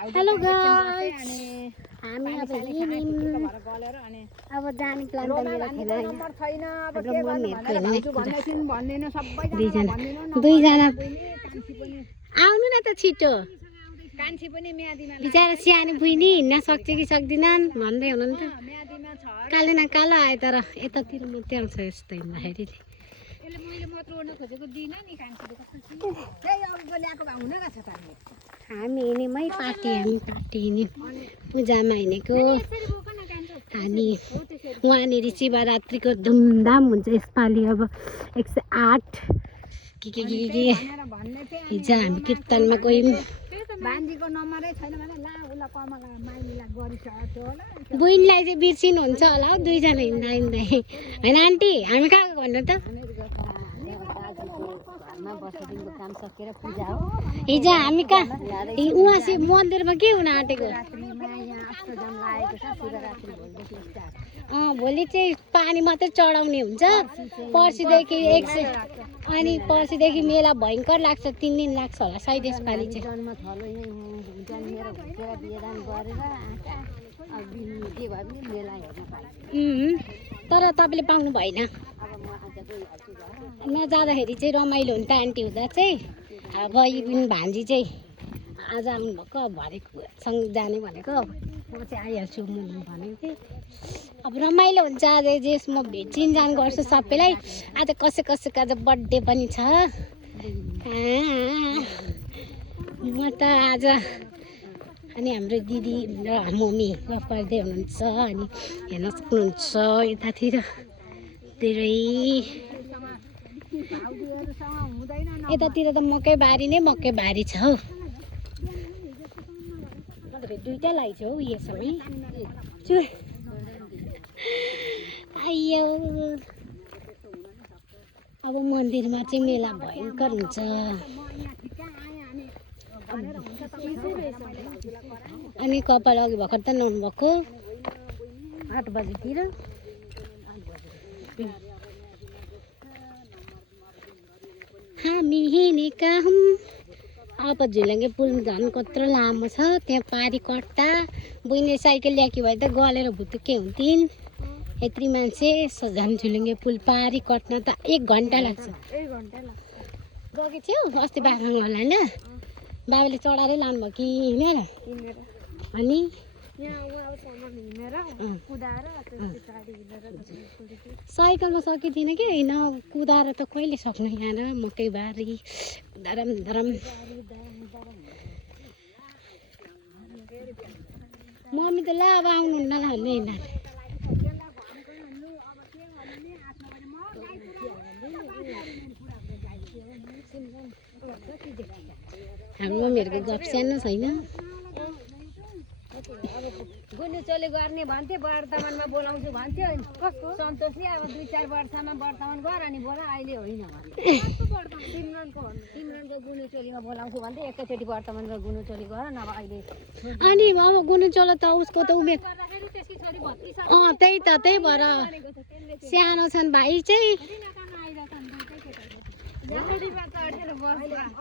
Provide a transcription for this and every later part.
Hello guys, हामी अब हिँड्यौँ। अब जाने प्लान त मेरो थिएन। दुईजना आउनु न त छिटो। बिचारा सानो बुइनी हिँड्न सक्छ कि सक्दिनन् भन्दै हुनुहुन्थ्यो। कालो न कालो आयो तर यतातिर मात्रै आउँछ यस्तो हिँड्दाखेरि। हामी हिँड्यौँ है पार्टी हिँड्यौँ। पूजामा हिँडेको हामी। वहाँनिर शिवरात्रिको धुमधाम हुन्छ यसपालि। अब 108 के हिजो हामी कीर्तनमा गयौँ। बुइनलाई चाहिँ बिर्सिनुहुन्छ होला हौ दुईजना हिँड्दा होइन आन्टी? हामी कहाँ गएको भन्नु त? काम सकेर पूजा हो। हिजो हामी कहाँ उहाँ मन्दिरमा के हुन आँटेको? भोलि चाहिँ पानी मात्रै चढाउने हुन्छ। पर्सिदेखि अनि पर्सिदेखि मेला भयङ्कर लाग्छ। 3 दिन लाग्छ होला सायद यसपालि चाहिँ। तर तपाईँले पाउनु भएन। नजाँदाखेरि चाहिँ रमाइलो हुन्छ आन्टी हुँदा चाहिँ। अब बहिनी भान्जी चाहिँ आज आउनुभएको। अब भरेसँग जाने भनेको। म चाहिँ आइहाल्छु भनेको थिएँ। अब रमाइलो हुन्छ आज जेस म चिनजान गर्छु सबैलाई। आज कसैको आज बर्थडे पनि छ। म त आज अनि हाम्रो दिदी र मम्मी गफ गर्दै हुनुहुन्छ। अनि हेर्न सक्नुहुन्छ यतातिर धेरै यतातिर त मकै बारी छ हौ। दुईटा लाग्छ हौ यो समय। आइयो अब मन्दिरमा चाहिँ मेला भयङ्कर हुन्छ। अनि कपाल अघि भर्खर त नुहाउनु भएको 8 बजीतिर। हामी हिँडेका हौँ। अब झुलङ्गे पुल झन् कत्रो लामो छ। त्यहाँ पारी कट्टा बुइने साइकल ल्याएको भए त गलेर भुतुके हुन्थिन्। यत्रो मान्छे झन् झुलङ्गे पुल पारी कट्न त 1 घन्टा लाग्छ। गएको थियौ अस्ति बाख्राकोट होला होइन? बाबाले चढाएरै लानुभयो कि हिँडेर? अनि साइकलमा सकिदिनँ कि होइन कुदाएर त कहिले सक्नु यहाँ मकै बारी धरम। मम्मी त ल अब आउनुहुन्न ल भन्दै हिँड्दा। हाम्रो मम्मीहरूको गफ सानो छैन। गुन्युचोली गर्ने भन्थे वर्तमानमा बोलाउँछु भन्थ्यो। सन्तोषले अब 2-4 वर्षमा वर्तमान गर अनि बोला अहिले होइन तिम्रो गुन्युचोलीमा बोलाउँछु भन्थे। एकैचोटि वर्तमानमा गुन्युचोली गर नभए अहिले। अनि अब गुन्युचोलो त उसको त उमेर त्यही भएर सानो छन् भाइ चाहिँ।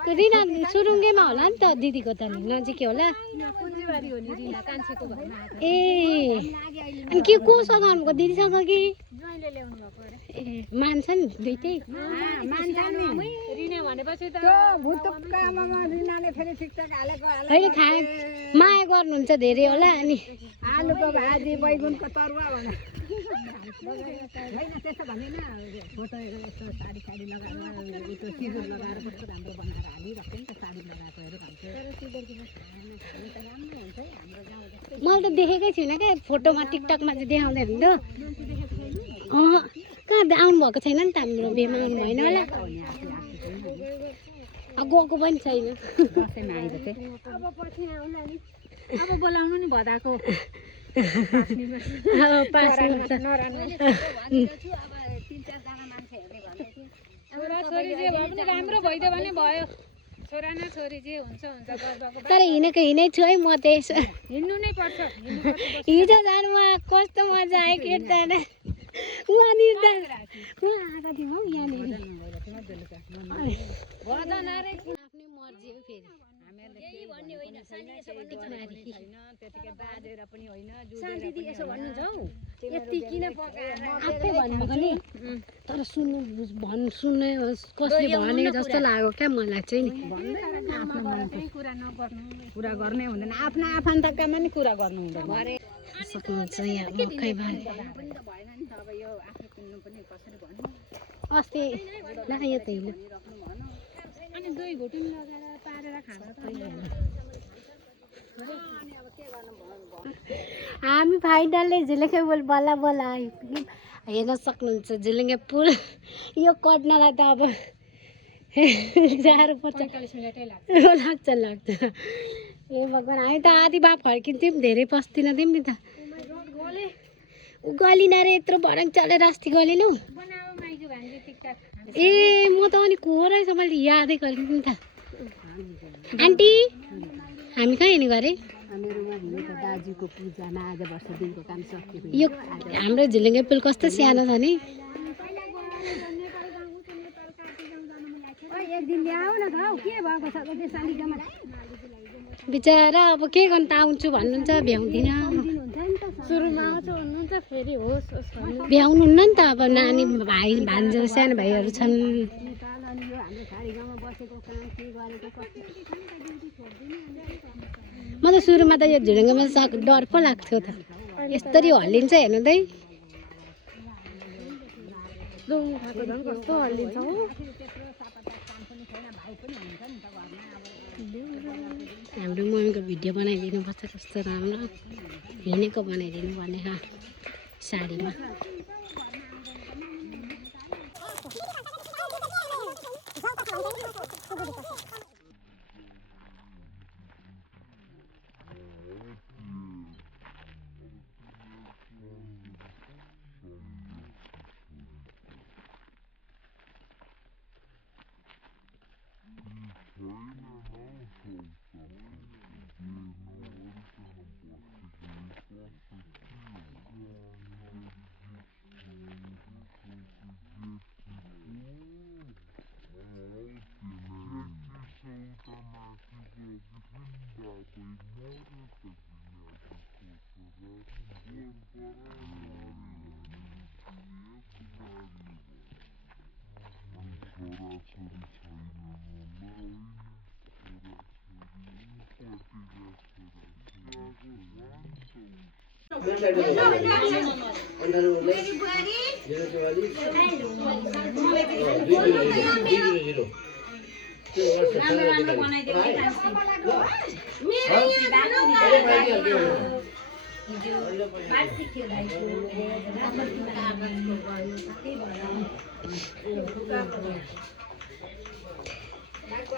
रिना सुरुङ्गेमा होला नि त दिदीको त नजिकै होला। ए अनि के कोसँग आउनुभएको दिदीसँग कि? ए मान्छ नि दुइटै। होइन खाए माया गर्नुहुन्छ धेरै होला। अनि आलुको भाजी बैगुनको तरुवा भन। मैले त देखेकै छुइनँ क्या फोटोमा टिकटकमा चाहिँ देखाउँदै हुन्थ्यो। कहाँ आउनुभएको छैन नि त हाम्रो बिहेमा आउनु भएन होला। गएको पनि छैन। अब बोलाउनु नि भदाको राम्रो भइदियो भने भयो। छोरा न छोरी जे हुन्छ तर हिँडेको हिँडै छु है म त। हिँड्नु नै पर्छ। हिजो जानुमा कस्तो मजा आयो कीर्तन। वहाँनिर त वहाँ आएको थियौँ हौ यहाँनिर। आफ्नै मर्जी हो फेरि। तर सुन्नु सुन्ने कसले भने जस्तो लाग्यो क्या मलाई चाहिँ नि कुरा गर्ने हुँदैन आफ्ना आफन्तकामा नि कुरा गर्नु हुँदैन सक्नुहुन्छ यहाँ मकै बारी अस्ति ला यो त हिलो अनि दुई घुटिङ लगाएर पारेर खान्छ हामी फाइनलले झुलेखे बोल बल्ल बल्ल आयो हेर्न सक्नुहुन्छ झुलेखे पुल यो कट्नलाई त अब गाह्रो पर्छ लाग्छ ए भगवान् हामी त आधी बा फर्किन्थ्यौँ धेरै पस्दिनँ थियौँ नि त गलिन रे यत्रो भरङ चलेर अस्ति गलिनौ ए म त अनि को रहेछ मैले यादै गरेँ नि त आन्टी हामी कहाँ हिँड्ने गरे दाजुको पूजामा आज वर्ष दिनको काम सकियो यो हाम्रो झिलिङ्गे पुल कस्तो सानो छ नि बिचरा अब के गर्नु त आउँछु भन्नुहुन्छ भ्याउँदिनँ सुरुमा आउँछु भन्नुहुन्छ फेरि होस् भ्याउनुहुन्न नि त अब नानी भाइ भान्जा सानो भाइहरू छन् म त सुरुमा त यो झुडुङ्गेमा डर पो लाग्थ्यो त यस्तरी हल्लिन्छ हेर्नु त कस्तो हल्लिन्छ हो हाम्रो मम्मीको भिडियो बनाइदिनु पर्छ कस्तो राम्रो हिँडेको बनाइदिनु भने साडीमा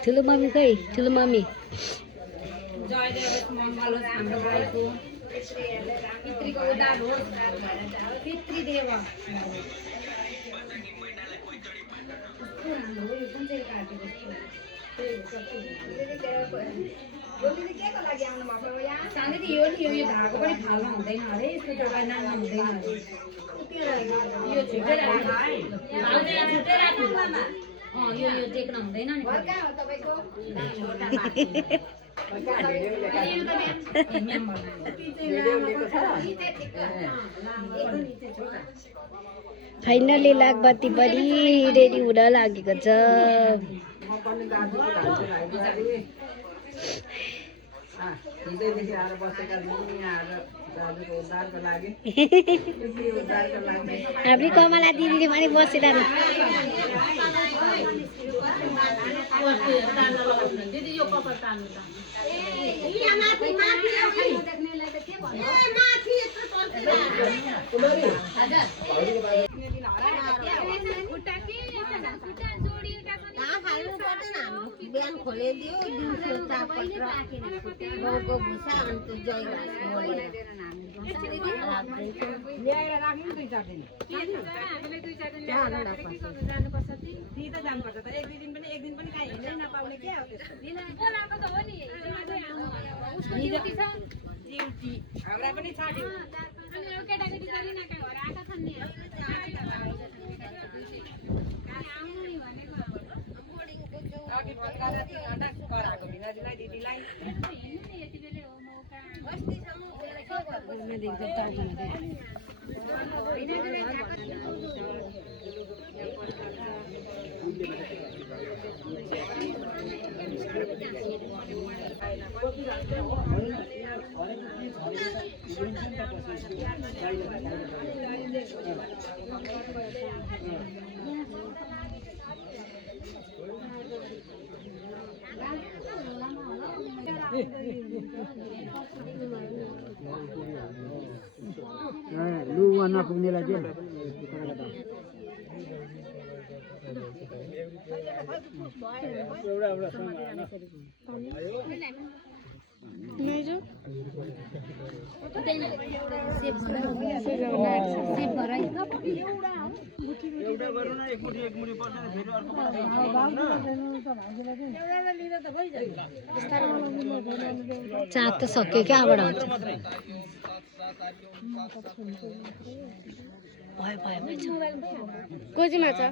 ठुलो मम्मी खै ठुलो मम्मी यो धागो पनि फाल्नु हुँदैन अरे यस्तो जग्गा नाम्नु हुँदैन यो छुट्टै यो टेक्न हुँदैन नि फाइनली लागबत्ती पनि रेडी हुन लागेको छ हामी कमला दिदीले पनि बसिरहनु बिहान खोलिदियो दिउँसो चापट र गाउँको भुसा अनि त्यो जय ल्याएर राख्नु दुई चार दिन जानुपर्छ त एक दुई दिन पनि कहीँ हिँड्नै नपाउने के हो ड्युटी हाम्रा पनि छ अघि फोन गरेर कराएको भिनाजुलाई दिदीलाई लु वहाँ नपुग्नेलाई चाहिँ चाट त सक्यो क्या आबाट आउँछ कोची माछा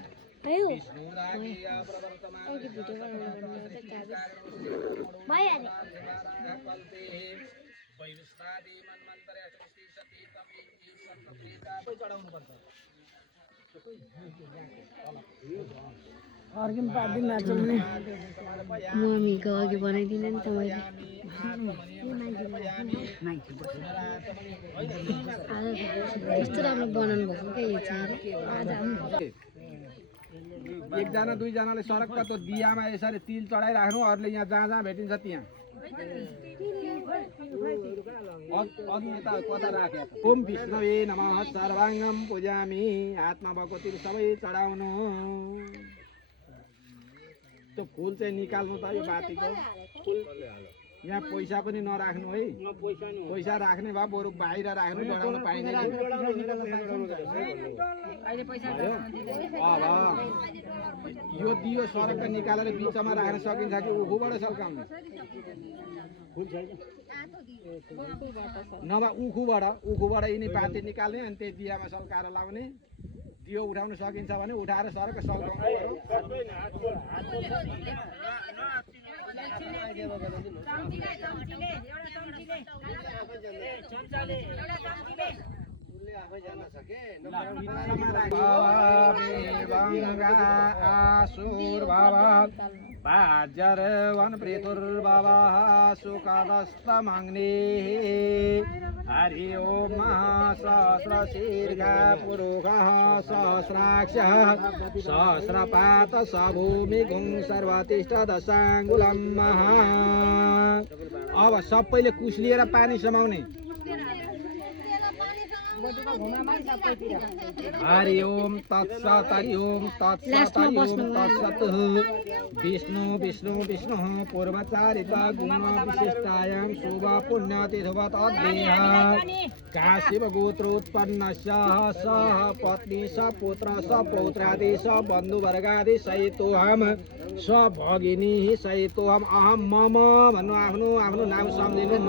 मम्मीको अघि बनाइदिने नि त मैले कस्तो राम्रो बनाउनु भएको क्या यो चाहिँ एकजना दुईजनाले सरक्क त्यो दियामा यसरी तिल चढाइराख्नु अरूले यहाँ जहाँ जहाँ भेटिन्छ त्यहाँ अघि यता कता राख्या ओम विष्णुवे नमः सर्वाङ्गम पूजामि हातमा भएको तिल सबै चढाउनु त्यो फुल चाहिँ निकाल्नु त यो बातीको यहाँ पैसा पनि नराख्नु है पैसा राख्ने भए बरु बाहिर राख्नु बढाउन पाइँदैन अब यो दियो सरक्क निकालेर बिचमा राख्न सकिन्छ कि उखुबाट सल्काउनु नभए उखुबाट यिनी पाती निकाल्ने अनि त्यही दियामा सल्काएर लाउने दियो उठाउन सकिन्छ भने उठाएर सरक्क सल्काउनु बाजर वन प्रेतुर्बाबा सुकादस्तमग्ने हरि ओम सहस्र शीर्घ पुरुषः सहस्राक्षः सहस्रपात सभूमि गुं सर्वतिष्ठ दशाङ्गुलम् महा अब सबैले कुस्लिएर पानी समाउने हरि ओम तत्सत् हरि ओम तत्सत् हरि ओम तत्सत् विष्णु विष्णु विष्णु पूर्वचारित गुण विशिष्टायां शुभ पुण्यतिथवत् अद्देह काशिव गोत्रोत्पन्नस्य सह पत्नी सपुत्र सपौत्रादि सबन्धुवर्गादि सहितोऽहं स्वभगिनी सहितोऽहं अहं मम भन्नु आफ्नो नाम सम्झिनु